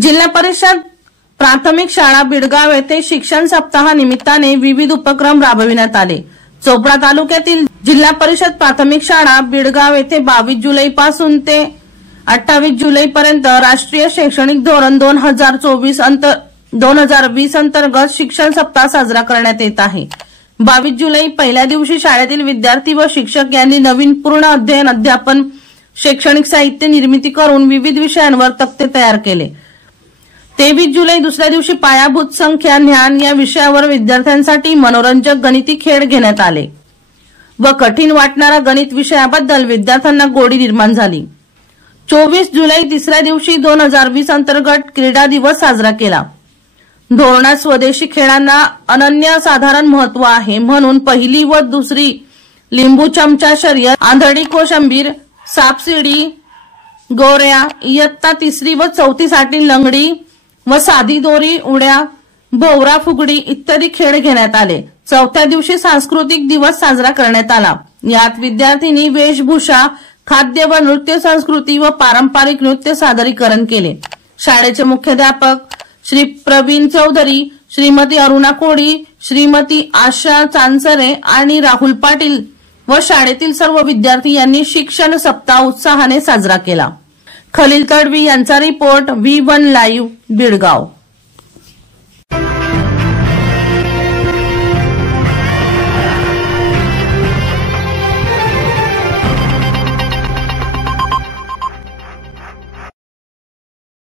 जिल्हा परिषद प्राथमिक शाळा बिडगाव येथे शिक्षण सप्ताहा निमित्ताने विविध उपक्रम राबविण्यात आले। चोपडा तालुक्यातील जिल्हा परिषद प्राथमिक शाळा बिडगाव येथे 22 जुलै पासून ते 28 जुलै पर्यंत राष्ट्रीय शैक्षणिक धोरण 2020 अंतर्गत शिक्षण सप्ताह साजरा करण्यात येत आहे। 22 जुलै पहिल्या दिवशी शाळेतील विद्यार्थी व शिक्षक यांनी नवीन पूर्ण अध्ययन अध्यापन शैक्षणिक साहित्य निर्मिती करून विविध विषयांवर तक्ते तयार केले। 23 जुलै दुसऱ्या दिवशी पायाभूत संख्या ज्ञान या विषयावर विद्यार्थ्यांसाठी मनोरंजक गणिती खेळ घेण्यात आले व कठीण वाटणारा गणित विषयाबद्दल विद्यार्थ्यांना गोडी निर्माण झाली। 24 जुलै तिसऱ्या दिवशी 2020 अंतर्गत क्रीडा दिवस साजरा केला। धोरणात स्वदेशी खेळांना अनन्यसाधारण महत्व आहे, म्हणून पहिली व दुसरी लिंबू चमचा शर्यत, आंधळी कोशिंबीर, सापशिडी, गोऱ्या, इयत्ता तिसरी व चौथीसाठी लंगडी व साधी दोरी उड्या, भोवरा फुगडी इत्यादी खेळ घेण्यात आले। चौथ्या दिवशी सांस्कृतिक दिवस साजरा करण्यात आला। यात विद्यार्थ्यांनी वेशभूषा, खाद्य व नृत्य संस्कृती व पारंपरिक नृत्य सादरीकरण केले। शाळेचे मुख्याध्यापक श्री प्रवीण चौधरी, श्रीमती अरुणा कोळी, श्रीमती आशा चांसरे आणि राहुल पाटील व शाळेतील सर्व विद्यार्थी यांनी शिक्षण सप्ताह उत्साहाने साजरा केला। खलील तडवी यांचा रिपोर्ट V1 लाईव्ह बिडगाव।